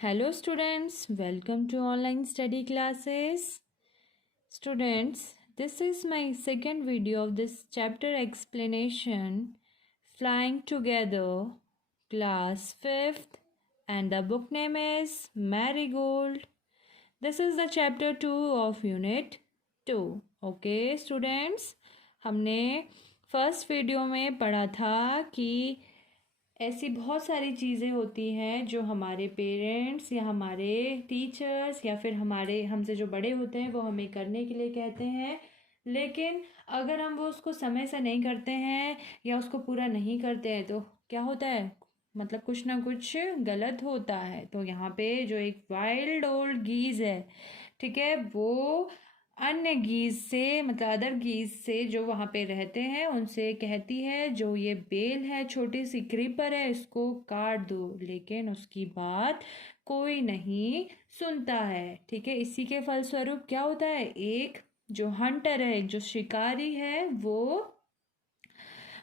Hello students, welcome to online study classes. Students, this is my second video of this chapter explanation, Flying Together, class 5th, and the book name is Marigold. This is the chapter 2 of unit 2. Okay students, हमने first video में पढ़ा था कि ऐसी बहुत सारी चीज़ें होती हैं जो हमारे पेरेंट्स या हमारे टीचर्स या फिर हमारे हमसे जो बड़े होते हैं वो हमें करने के लिए कहते हैं, लेकिन अगर हम वो उसको समय से नहीं करते हैं या उसको पूरा नहीं करते हैं तो क्या होता है, मतलब कुछ ना कुछ गलत होता है। तो यहाँ पे जो एक वाइल्ड ओल्ड गीज़ है, ठीक है, वो अन्य गीज से मतलब अदर गीज से जो वहाँ पे रहते हैं उनसे कहती है जो ये बेल है, छोटी सी क्रीपर है, इसको काट दो, लेकिन उसकी बात कोई नहीं सुनता है। ठीक है, इसी के फलस्वरूप क्या होता है, एक जो हंटर है, जो शिकारी है, वो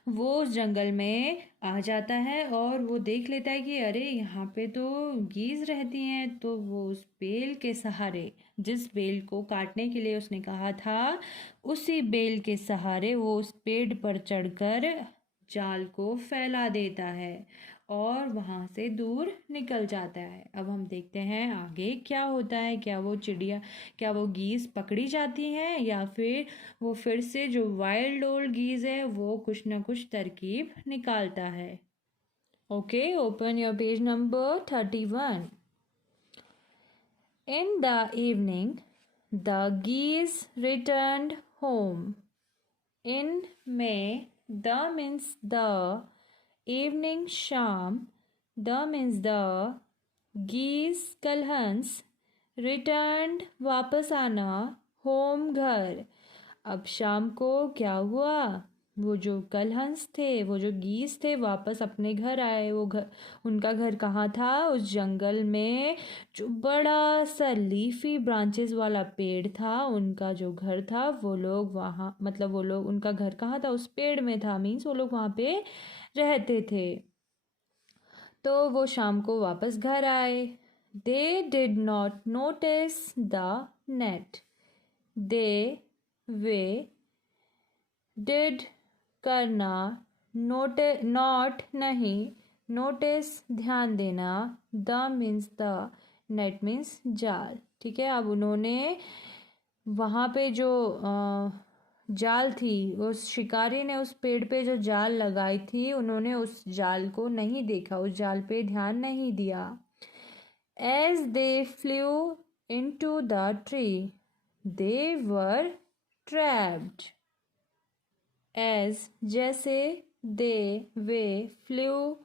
उस जंगल में आ जाता है और वो देख लेता है कि अरे यहाँ पे तो गीज रहती हैं। तो वो उस बेल के सहारे, जिस बेल को काटने के लिए उसने कहा था, उसी बेल के सहारे वो उस पेड़ पर चढ़कर जाल को फैला देता है और वहाँ से दूर निकल जाता है। अब हम देखते हैं आगे क्या होता है। क्या वो गीज़ पकड़ी जाती हैं या फिर से जो वाइल्ड ओल्ड गीज़ है वो कुछ ना कुछ तरकीब निकालता है। Okay, open your page number 31. In the evening, the geese returned home. In May, the means the evening sham, the means the geese कलहंस returned वापस आना, होम घर। अब शाम को क्या हुआ, वो जो कलहंस थे, वो जो गीस थे, वापस अपने घर आए। उनका घर कहाँ था, उस जंगल में जो बड़ा सा लीफी ब्रांचेस वाला पेड़ था, उनका जो घर था, वो लोग उनका घर कहाँ था, उस पेड़ में था। मीन्स वो लोग वहाँ पे रहते थे। तो वो शाम को वापस घर आए। They did not notice the net. Way did करना, नॉट नहीं, नोटिस ध्यान देना, the means the, net means जाल। ठीक है, अब उन्होंने वहाँ पे जो जाल थी, उस शिकारी ने उस पेड़ पे जो जाल लगाई थी, उन्होंने उस जाल को नहीं देखा, उस जाल पे ध्यान नहीं दिया। As they flew into the tree they were trapped. As जैसे, वे फ्लू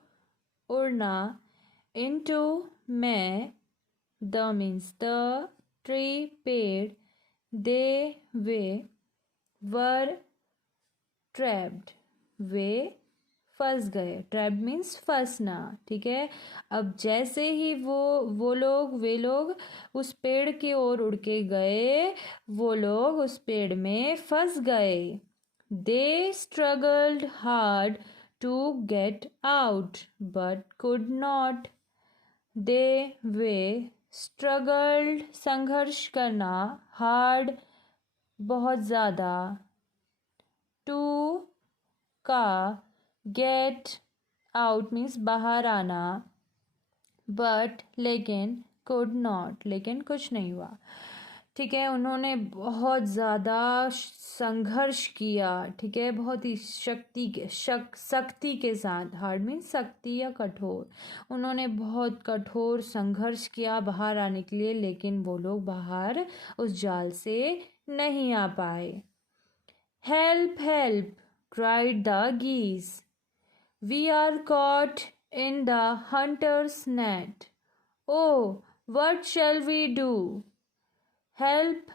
उड़ना, इनटू में, द मीन्स द, ट्री पेड़, वे वर ट्रैप्ड वे फंस गए। ट्रैप्ड मीन्स फंसना। ठीक है, अब जैसे ही वे लोग उस पेड़ की ओर उड़ के गए, वो लोग उस पेड़ में फंस गए। They struggled hard to get out but could not. They struggled संघर्ष करना, हार्ड बहुत ज़्यादा, टू का, गेट आउट मीन्स बाहर आना, बट लेकिन, कुड नॉट लेकिन कुछ नहीं हुआ। ठीक है, उन्होंने बहुत ज़्यादा संघर्ष किया। ठीक है, बहुत ही सख्ती के साथ, हार्ड मीन्स सख्ती या कठोर, उन्होंने बहुत कठोर संघर्ष किया बाहर आने के लिए, लेकिन वो लोग बाहर उस जाल से नहीं आ पाए। Help help cried the geese. We are caught in the hunter's net. Oh, what shall we do? Help,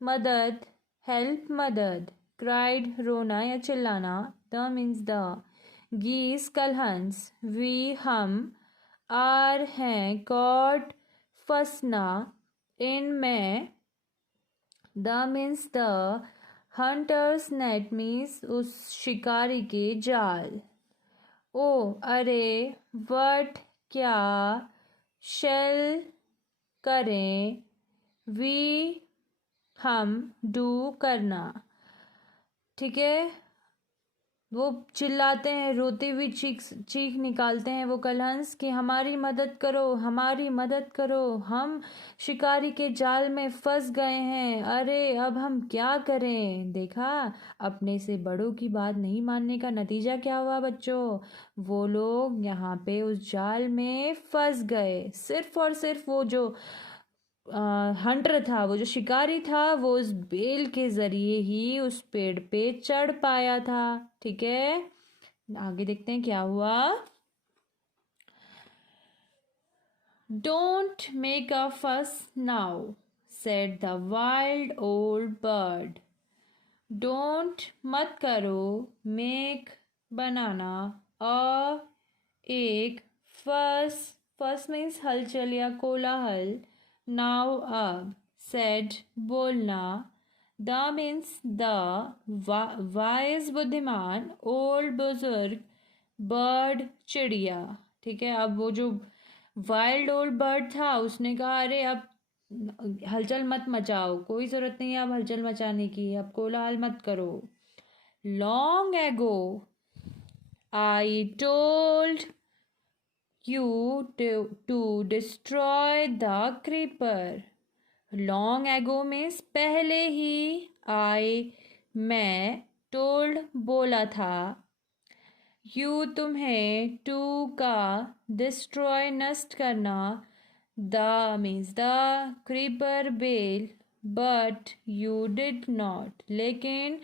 मदद, cried रोना या चिल्लाना, the means the, geese कलहंस, we हम, are हैं, caught फंसना, in में, the means the, hunters net means उस शिकारी के जाल। ओ अरे, वट क्या, शेल करें, वी हम, डू करना। ठीक है, वो चिल्लाते हैं, रोते हुए चीख निकालते हैं वो कलहंस कि हमारी मदद करो, हमारी मदद करो, हम शिकारी के जाल में फंस गए हैं, अरे अब हम क्या करें। देखा, अपने से बड़ों की बात नहीं मानने का नतीजा क्या हुआ बच्चों। वो लोग यहाँ पे उस जाल में फंस गए, सिर्फ और सिर्फ वो जो हंटर था, वो जो शिकारी था, वो उस बेल के जरिए ही उस पेड़ पे चढ़ पाया था। ठीक है, आगे देखते हैं क्या हुआ। डोंट मेक अ फस now, said the wild old bird. Don't मत करो, मेक बनाना, अ एक, फस, फस मीन्स हलचल या कोलाहल, नाउ अब, सेड बोलना, द मीन्स द, वाइज बुद्धिमान, ओल्ड बुजुर्ग, बर्ड चिड़िया। ठीक है, अब वो जो वाइल्ड ओल्ड बर्ड था उसने कहा अरे अब हलचल मत मचाओ, कोई ज़रूरत नहीं है अब हलचल मचाने की, अब कोलाहल मत करो। Long ago I told you to destroy the creeper. Long ago means पहले ही, I मैं, told बोला था, you तुम्हें, to का destroy नष्ट करना, the means the creeper बेल, but you did not लेकिन,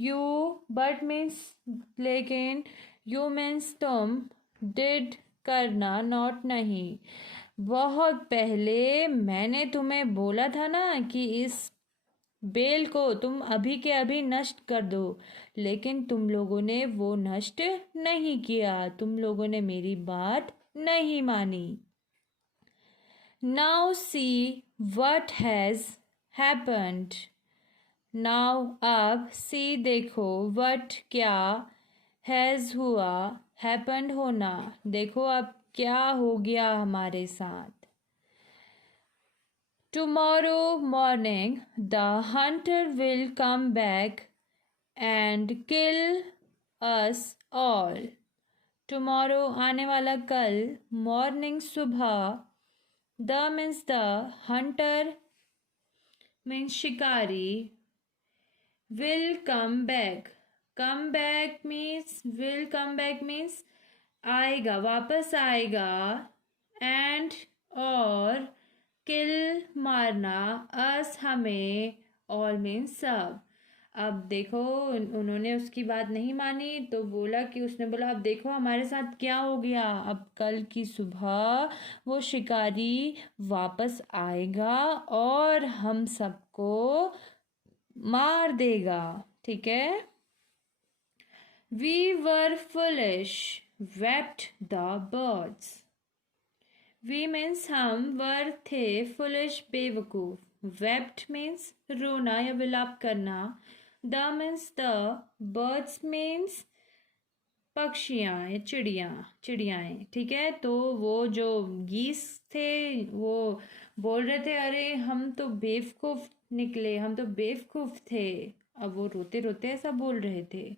you but means लेकिन, you means तुम, did करना, नॉट नहीं। बहुत पहले मैंने तुम्हें बोला था ना कि इस बेल को तुम अभी के अभी नष्ट कर दो, लेकिन तुम लोगों ने वो नष्ट नहीं किया, तुम लोगों ने मेरी बात नहीं मानी। Now see what has happened. Now अब, सी देखो, व्हाट क्या, हैज हुआ, हैपेंड होना, देखो अब क्या हो गया हमारे साथ। Tomorrow morning the hunter will come back and kill us all. Tomorrow आने वाला कल, मॉर्निंग सुबह, the means the, hunter means शिकारी, will come back, come back means, will come back means आएगा, वापस आएगा, एंड और, किल मारना, अस हमें, ऑल मीन्स सब। अब देखो उन्होंने उसकी बात नहीं मानी तो बोला कि उसने बोला अब देखो हमारे साथ क्या हो गया, अब कल की सुबह वो शिकारी वापस आएगा और हम सबको मार देगा। ठीक है, we were foolish, wept the birds. We means हम, वर थे, फुलिश बेवकूफ, wept means रोना या विलाप करना, the means the, birds means पक्षियाँ या चिड़ियाएँ। ठीक है, तो वो जो गीस थे वो बोल रहे थे अरे हम तो बेवकूफ निकले, हम तो बेवकूफ थे। अब वो रोते रोते ऐसा बोल रहे थे।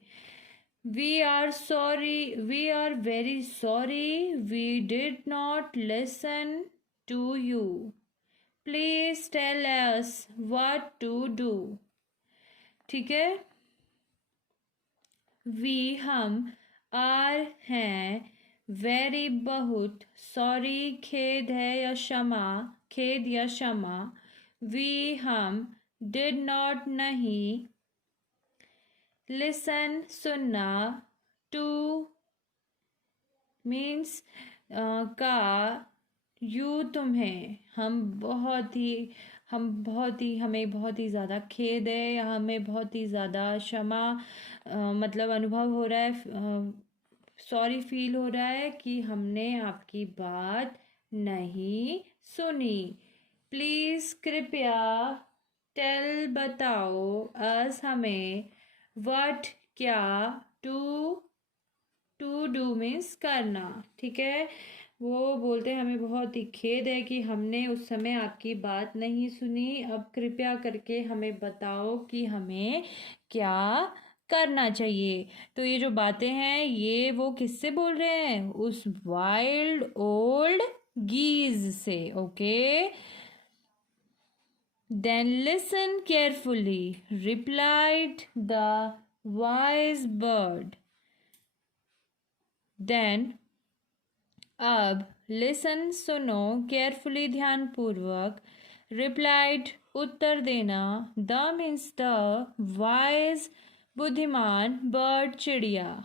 We are sorry, we are very sorry, we did not listen to you. Please tell us what to do. ठीक है, we हम, are हैं, very बहुत, sorry खेद है या क्षमा, खेद या क्षमा, we हम, did not नहीं, listen सुनना, to मीन्स का, यू तुम्हें, हमें बहुत ही हमें बहुत ही ज़्यादा खेद है या हमें बहुत ही ज़्यादा क्षमा मतलब अनुभव हो रहा है, सॉरी फील हो रहा है कि हमने आपकी बात नहीं सुनी। प्लीज़ कृपया, टेल बताओ, अस हमें, व्हाट क्या, टू डू मीन्स करना। ठीक है, वो बोलते हैं हमें बहुत ही खेद है कि हमने उस समय आपकी बात नहीं सुनी। अब कृपया करके हमें बताओ कि हमें क्या करना चाहिए। तो ये जो बातें हैं ये वो किससे बोल रहे हैं? उस वाइल्ड ओल्ड गीज से। Okay, then listen carefully, replied the wise bird. Then अब लिसन सुनो, केयरफुली ध्यान पूर्वक, रिप्लाइड उत्तर देना, द मीन्स द, वाइज बुद्धिमान, बर्ड चिड़िया।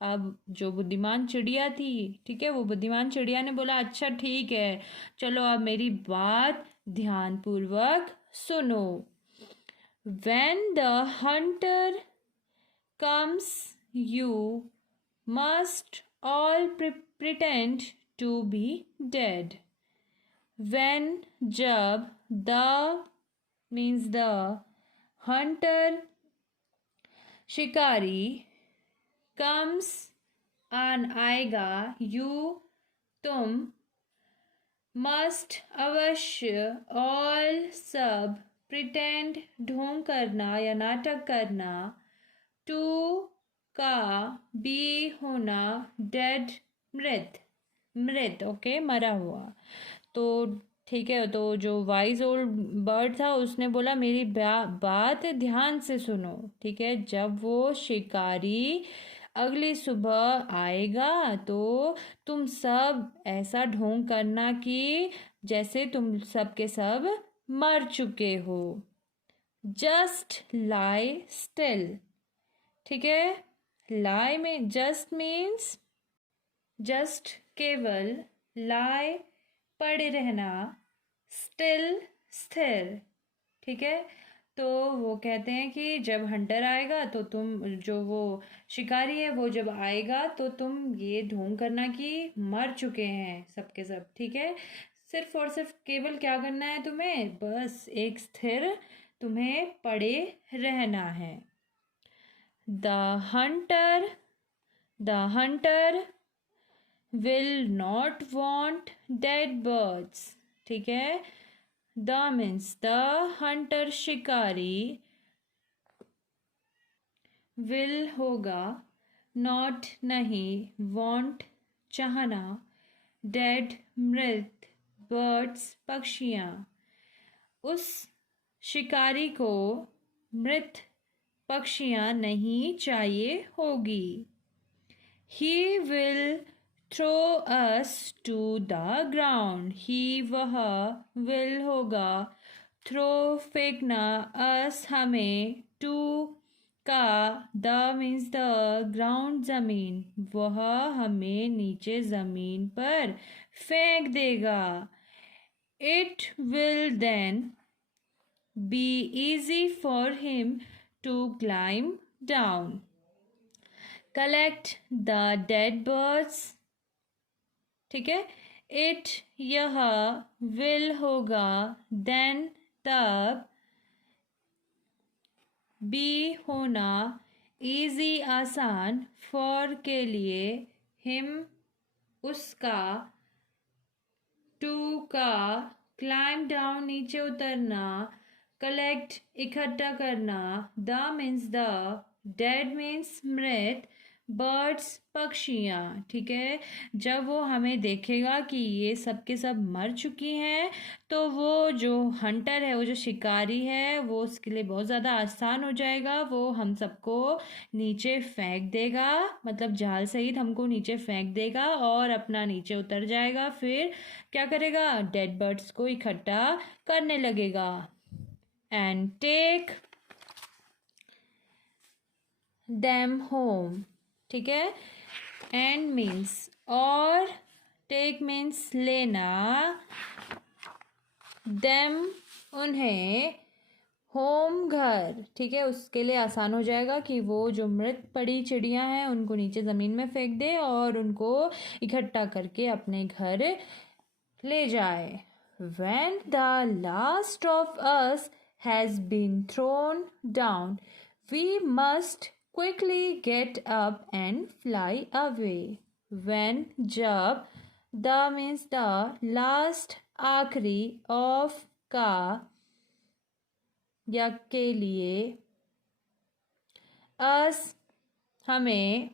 अब जो बुद्धिमान चिड़िया थी, ठीक है, वो बुद्धिमान चिड़िया ने बोला अच्छा ठीक है, चलो अब मेरी बात ध्यान पूर्वक सुनो। When the hunter comes, you must all pretend to be dead. When जब, the means the, hunter शिकारी, comes आएगा, you तुम, must अवश्य, all सब, pretend ढोंग करना या नाटक करना, to का, be होना, dead मृत ओके, मरा हुआ। तो ठीक है, तो जो वाइज ओल्ड बर्ड था उसने बोला मेरी बात ध्यान से सुनो। ठीक है, जब वो शिकारी अगली सुबह आएगा तो तुम सब ऐसा ढोंग करना कि जैसे तुम सब के सब मर चुके हो। जस्ट लाई स्टिल। ठीक है, लाई में जस्ट मीन्स जस्ट केवल, लाई पड़े रहना, स्टिल स्थिर। ठीक है, तो वो कहते हैं कि जब हंटर आएगा तो तुम, जो वो शिकारी है वो जब आएगा तो तुम ये ढोंग करना कि मर चुके हैं सबके सब। ठीक है, सिर्फ और सिर्फ केवल क्या करना है तुम्हें? बस एक स्थिर तुम्हें पड़े रहना है। The Hunter will not want dead birds। ठीक है, द मीन्स द, हंटर शिकारी, will होगा, not नहीं, want चाहना, dead मृत, birds पक्षियाँ। उस शिकारी को मृत पक्षियाँ नहीं चाहिए होगी। He will throw us to the ground। ही वह, will होगा, throw फेंकना, us हमें, to का, the means the, ground जमीन, वह हमें नीचे जमीन पर फेंक देगा। It will then be easy for him to climb down। Collect the dead birds। ठीक है, इट यह, विल होगा, देन तब, बी होना, इजी आसान, फॉर के लिए, हिम उसका, टू का, क्लाइम डाउन नीचे उतरना, कलेक्ट इकट्ठा करना, the means the, dead means मृत, बर्ड्स पक्षियाँ। ठीक है, जब वो हमें देखेगा कि ये सब के सब मर चुकी हैं तो वो जो हंटर है, वो जो शिकारी है, वो उसके लिए बहुत ज़्यादा आसान हो जाएगा। वो हम सबको नीचे फेंक देगा, मतलब जाल सहित हमको नीचे फेंक देगा और अपना नीचे उतर जाएगा। फिर क्या करेगा? डेड बर्ड्स को इकट्ठा करने लगेगा। And take them home. ठीक है, एंड मीन्स और, टेक मीन्स लेना, देम उन्हें, होम घर। ठीक है, उसके लिए आसान हो जाएगा कि वो जो मृत पड़ी चिड़ियां हैं उनको नीचे ज़मीन में फेंक दे और उनको इकट्ठा करके अपने घर ले जाए। When the last of us has been thrown down, we must quickly get up and fly away। When जब, द मीन्स द, लास्ट आखिरी, ऑफ का या के लिए, अस हमें,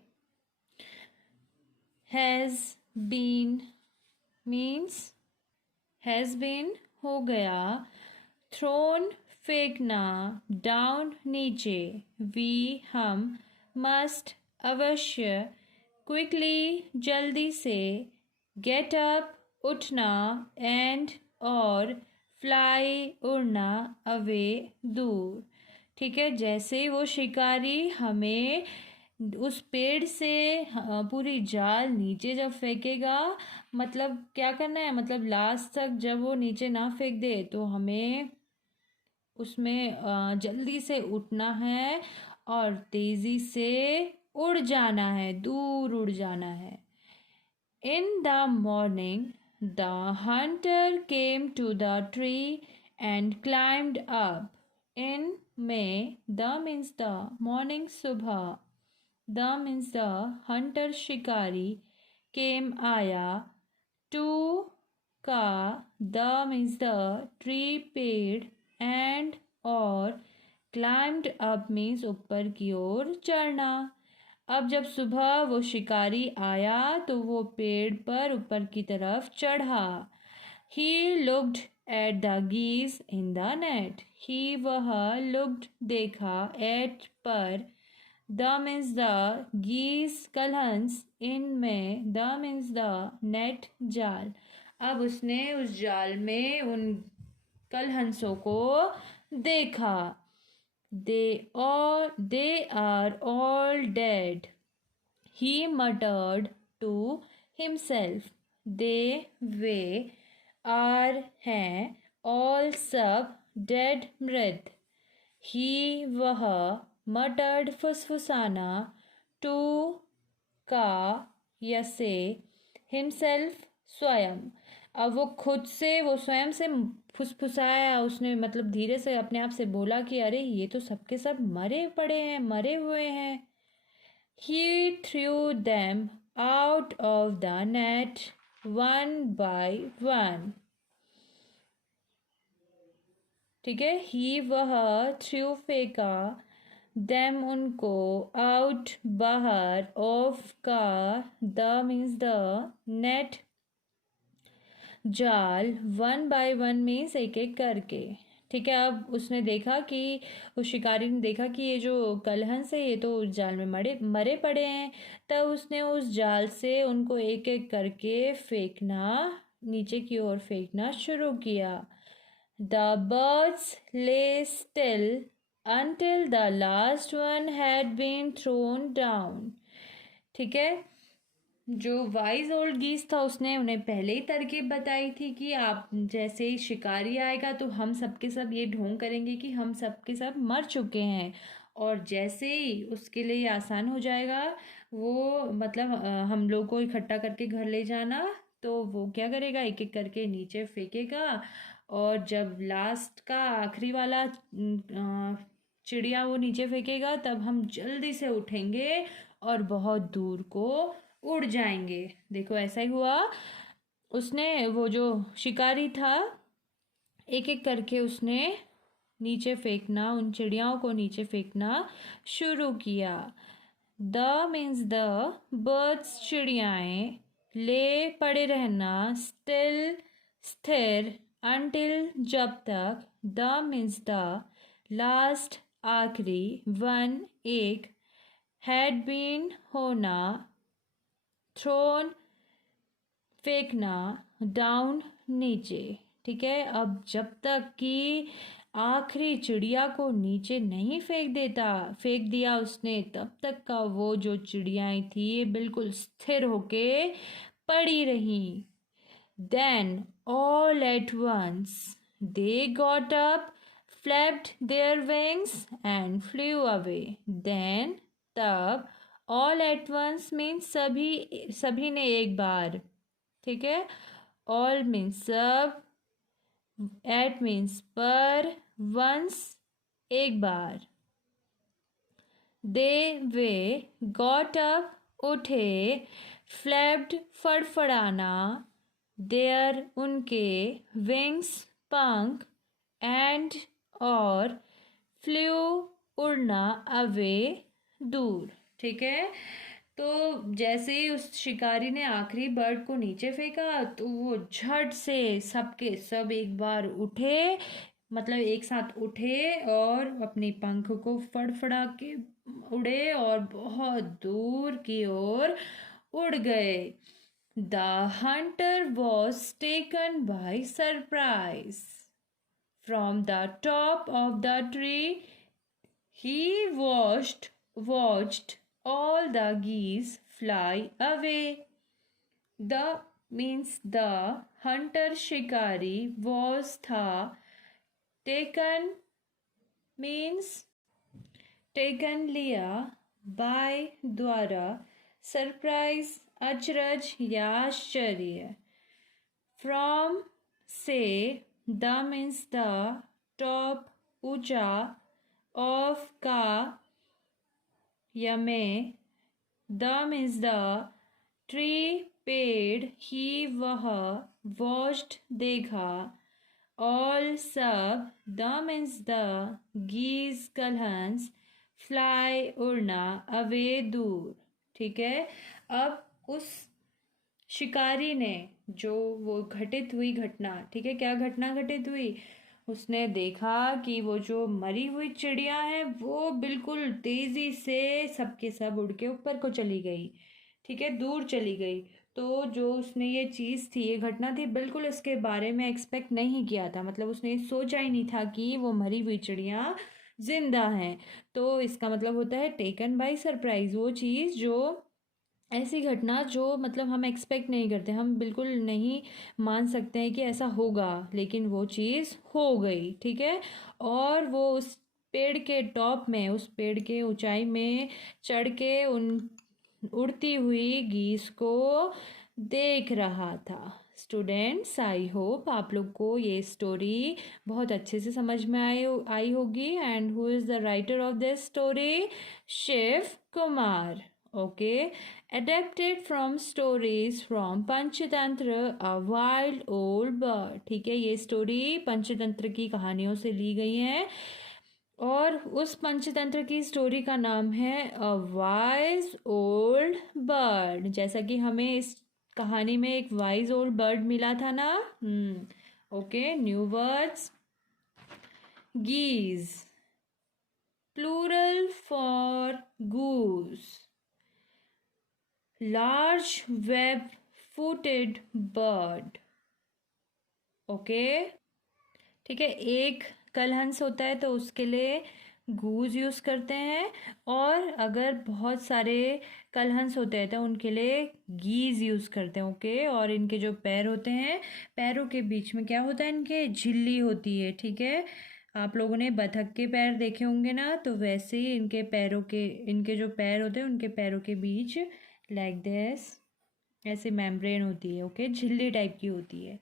has been means has been हो गया, थ्रोन फेंकना, डाउन नीचे, वी हम, मस्ट अवश्य, क्विकली जल्दी से, गेट अप उठना, एंड और, फ्लाई उड़ना, अवे दूर। ठीक है, जैसे वो शिकारी हमें उस पेड़ से पूरी जाल नीचे जब फेंकेगा, मतलब क्या करना है, मतलब लास्ट तक जब वो नीचे ना फेंक दे तो हमें उसमें जल्दी से उठना है और तेजी से उड़ जाना है, दूर उड़ जाना है। In the morning, the hunter came to the tree and climbed up. In May, the means the morning subha. The means the hunter शिकारी, came आया, to का, the means the tree पेड़, and और, climbed up means ऊपर की ओर चढ़ना। अब जब सुबह वो शिकारी आया तो वो पेड़ पर ऊपर की तरफ चढ़ा। He looked at the geese in the net. He वह, लुक्ड देखा, एट पर, द मीन्स द, गीज कलहंस, इन में, द मीन्स द, नेट जाल। अब उसने उस जाल में उन कलहंसों को देखा। They are all dead, he muttered to himself. They, way, are, हैं, all, सब, dead, मृत। He, वह, muttered, फुसफुसाना, to, का, या से, himself, स्वयं। अब वो खुद से, वो स्वयं से फुसफुसाया उसने, मतलब धीरे से अपने आप से बोला कि अरे ये तो सबके सब मरे पड़े हैं, मरे हुए हैं। He threw them out of the net one by one. ठीक है, ही वह, थ्रू फेंका, them उनको, आउट बाहर, ऑफ का, द मीन्स द, नेट जाल, वन बाय वन मीन्स एक एक करके। ठीक है, अब उसने देखा कि उस शिकारी ने देखा कि ये जो कलहंस है ये तो उस जाल में मरे मरे पड़े हैं। तब उसने उस जाल से उनको एक एक करके फेंकना, नीचे की ओर फेंकना शुरू किया। द बर्ड्स ले still until the last one had been thrown down. ठीक है, जो वाइज ओल्ड गीस था उसने उन्हें पहले ही तरकीब बताई थी कि आप जैसे ही शिकारी आएगा तो हम सबके सब ये ढोंग करेंगे कि हम सबके सब मर चुके हैं, और जैसे ही उसके लिए ये आसान हो जाएगा, वो मतलब हम लोग को इकट्ठा करके घर ले जाना, तो वो क्या करेगा, एक एक करके नीचे फेंकेगा, और जब लास्ट का आखिरी वाला चिड़िया वो नीचे फेंकेगा तब हम जल्दी से उठेंगे और बहुत दूर को उड़ जाएंगे। देखो ऐसा ही हुआ, उसने वो जो शिकारी था एक एक करके उसने नीचे फेंकना, उन चिड़ियाओं को नीचे फेंकना शुरू किया। द मीन्स द, बर्ड्स चिड़ियाएँ, ले पड़े रहना, स्टिल स्थिर, अनटिल जब तक, द मीन्स द, लास्ट आखिरी, वन एक, हैड बीन होना, थ्रोन फेंकना, डाउन नीचे। ठीक है, अब जब तक कि आखिरी चिड़िया को नीचे नहीं फेंक दिया उसने, तब तक का वो जो चिड़ियाएं थी बिल्कुल स्थिर होके पड़ी रही। Then all at once they got up, flapped their wings and flew away. Then तब, ऑल एट वंस मीन्स सभी ने एक बार। ठीक है, ऑल मीन्स सब, एट मीन्स पर, वंस एक बार, दे वे, गॉट अप उठे, फ्लैप्ड फड़फड़ाना, देयर उनके, विंग्स पंख, एंड और, फ्लू उड़ना, अवे दूर। ठीक है, तो जैसे ही उस शिकारी ने आखिरी बर्ड को नीचे फेंका तो वो झट से सबके सब एक बार उठे, मतलब एक साथ उठे और अपने पंख को फड़फड़ा के उड़े और बहुत दूर की ओर उड़ गए। The Hunter was taken by surprise. From the top of the tree he watched all the geese fly away. The means the hunter shikari was था, taken means taken लिया, by द्वारा, सरप्राइज अचरज या आश्चर्य, from से, the means the top ऊंचा, of का या में, the means the tree पेड़, ही वह, watched देखा, all सब, the means the geese कलहंस, fly उड़ना, away दूर। ठीक है, अब उस शिकारी ने जो वो घटित हुई घटना, ठीक है, क्या घटना घटित हुई, उसने देखा कि वो जो मरी हुई चिड़िया है वो बिल्कुल तेजी से सबके सब उड़ के ऊपर को चली गई। ठीक है, दूर चली गई। तो जो उसने ये चीज़ थी, ये घटना थी, बिल्कुल इसके बारे में एक्सपेक्ट नहीं किया था, मतलब उसने सोचा ही नहीं था कि वो मरी हुई चिड़िया जिंदा हैं। तो इसका मतलब होता है टेकन बाय सरप्राइज, वो चीज़ जो ऐसी घटना जो मतलब हम एक्सपेक्ट नहीं करते, हम बिल्कुल नहीं मान सकते हैं कि ऐसा होगा, लेकिन वो चीज़ हो गई। ठीक है, और वो उस पेड़ के टॉप में, उस पेड़ के ऊंचाई में चढ़ के उन उड़ती हुई गीस को देख रहा था। स्टूडेंट्स, आई होप आप लोग को ये स्टोरी बहुत अच्छे से समझ में आई होगी। And who is the writer of this story? Shiv Kumar. Okay, adapted from stories from Panchatantra, a wild old bird। ठीक है, ये स्टोरी पंचतंत्र की कहानियों से ली गई है और उस पंचतंत्र की स्टोरी का नाम है अ वाइज ओल्ड बर्ड। जैसा कि हमें इस कहानी में एक वाइज ओल्ड बर्ड मिला था ना। Okay, new words, geese, plural for goose, large web footed bird. Okay, ठीक है, एक कलहंस होता है तो उसके लिए गूज यूज़ करते हैं, और अगर बहुत सारे कलहंस होते हैं तो उनके लिए गीज यूज़ करते हैं। ओके, और इनके जो पैर होते हैं, पैरों के बीच में क्या होता है, इनके झिल्ली होती है। ठीक है, आप लोगों ने बतख के पैर देखे होंगे ना, तो वैसे ही इनके पैरों के, इनके जो पैर होते हैं उनके पैरों के बीच लाइक दिस ऐसे मेम्ब्रेन होती है। ओके, झिल्ली टाइप की होती है।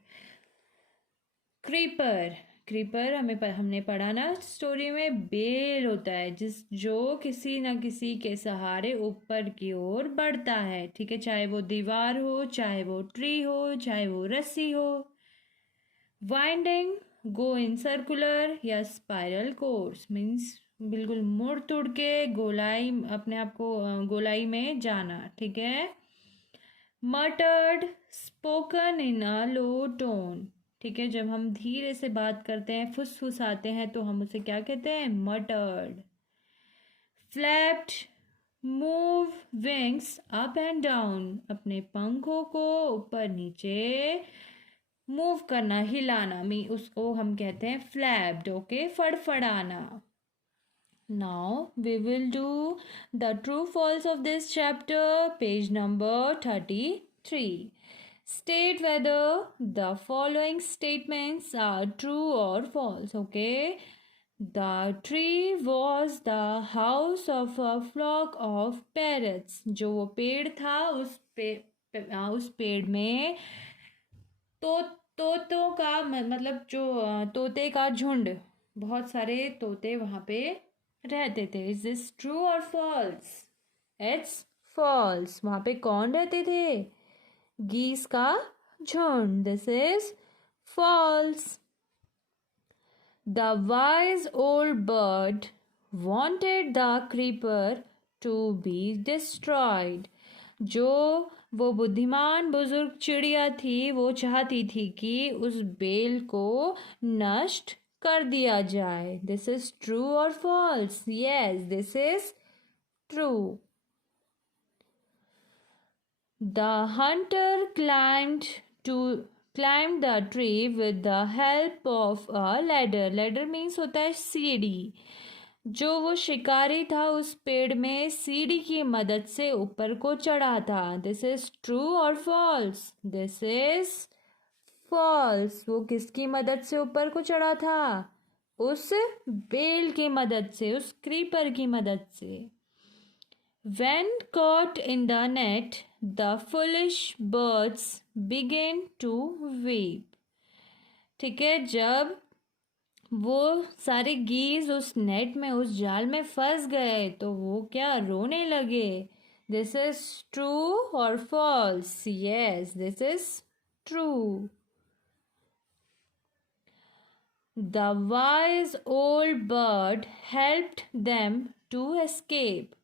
क्रीपर, क्रीपर हमने पढ़ा ना स्टोरी में, बेल होता है जो किसी न किसी के सहारे ऊपर की ओर बढ़ता है। ठीक है, चाहे वो दीवार हो, चाहे वो ट्री हो, चाहे वो रस्सी हो। वाइंडिंग, गो इन सर्कुलर या स्पाइरल कोर्स, मीन्स बिल्कुल मुड़ तुड़ के गोलाई, अपने आप को गोलाई में जाना। ठीक है, मटर्ड, spoken in a low tone. ठीक है, जब हम धीरे से बात करते हैं, फुसफुसाते हैं, तो हम उसे क्या कहते हैं, मटर्ड। Flapped, move wings up and down, अपने पंखों को ऊपर नीचे मूव करना, हिलाना, उसको हम कहते हैं फ्लैप्ड। ओके, फड़फड़ाना। Now we will do the true false of this chapter, page number 33. State whether the following statements are true or false. Okay, the tree was the house of a flock of parrots. जो वो पेड़ था, उस पेड़ में तो तोतों का मतलब जो तोते का झुंड, बहुत सारे तोते वहाँ पे रहते थे। Is this true or false? It's false. वहाँ पे कौन रहते थे? गीस का झुंड। This is false. The wise old bird wanted the creeper to be destroyed. जो वो बुद्धिमान बुजुर्ग चिड़िया थी वो चाहती थी कि उस बेल को नष्ट कर दिया जाए। This is true or false? Yes, this is true. The hunter climbed the tree with the help of a ladder. Ladder means होता है सीढ़ी। जो वो शिकारी था उस पेड़ में सीढ़ी की मदद से ऊपर को चढ़ा था। This is true or false? This is false. वो किसकी मदद से ऊपर को चढ़ा था? उस बेल की मदद से, उस क्रीपर की मदद से। When caught in the net, the foolish birds began to weep. ठीक है, जब वो सारे गीज उस नेट में, उस जाल में फंस गए तो वो क्या रोने लगे? This is true or false? Yes, this is true. The wise old bird helped them to escape.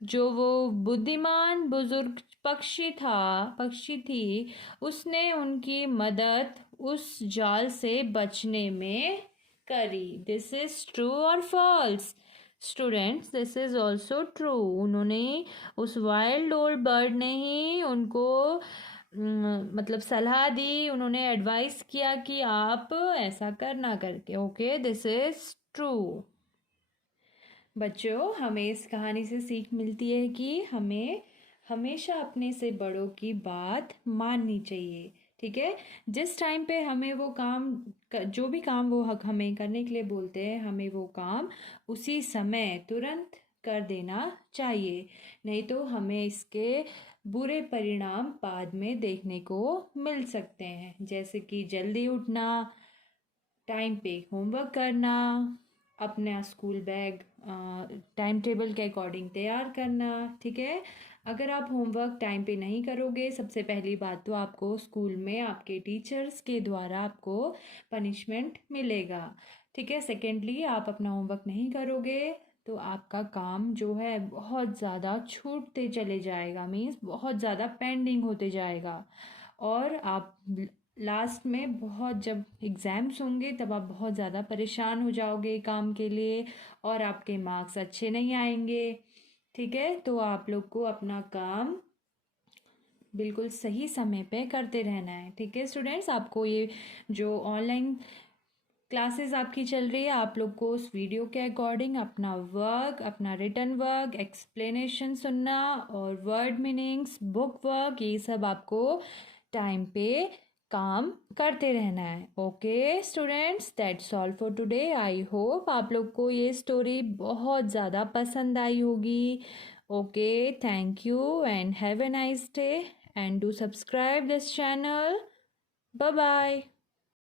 जो वो बुद्धिमान बुजुर्ग पक्षी थी, उसने उनकी मदद उस जाल से बचने में करी। This is true or false? Students, this is also true. उन्होंने, उस वाइल्ड ओल्ड बर्ड ने ही उनको मतलब सलाह दी, उन्होंने एडवाइस किया कि आप ऐसा करना करके। Okay, this is true. बच्चों, हमें इस कहानी से सीख मिलती है कि हमें हमेशा अपने से बड़ों की बात माननी चाहिए। ठीक है, जिस टाइम पे हमें वो काम, जो भी काम वो हमें करने के लिए बोलते हैं, हमें वो काम उसी समय तुरंत कर देना चाहिए, नहीं तो हमें इसके बुरे परिणाम बाद में देखने को मिल सकते हैं। जैसे कि जल्दी उठना, टाइम पे होमवर्क करना, अपना स्कूल बैग टाइम टेबल के अकॉर्डिंग तैयार करना। ठीक है, अगर आप होमवर्क टाइम पे नहीं करोगे, सबसे पहली बात तो आपको स्कूल में आपके टीचर्स के द्वारा आपको पनिशमेंट मिलेगा। ठीक है, सेकेंडली आप अपना होमवर्क नहीं करोगे तो आपका काम जो है बहुत ज़्यादा छूटते चले जाएगा, मीन्स बहुत ज़्यादा पेंडिंग होते जाएगा, और आप लास्ट में बहुत, जब एग्ज़ाम्स होंगे तब आप बहुत ज़्यादा परेशान हो जाओगे काम के लिए और आपके मार्क्स अच्छे नहीं आएंगे। ठीक है, तो आप लोग को अपना काम बिल्कुल सही समय पे करते रहना है। ठीक है स्टूडेंट्स, आपको ये जो ऑनलाइन क्लासेस आपकी चल रही है, आप लोग को उस वीडियो के अकॉर्डिंग अपना वर्क, अपना रिटन वर्क, एक्सप्लेनेशन सुनना और वर्ड मीनिंग्स, बुक वर्क, ये सब आपको टाइम पे काम करते रहना है। Okay students, that's all for today. I hope आप लोग को ये स्टोरी बहुत ज़्यादा पसंद आई होगी। Okay, thank you and have a nice day and do subscribe this channel. Bye bye.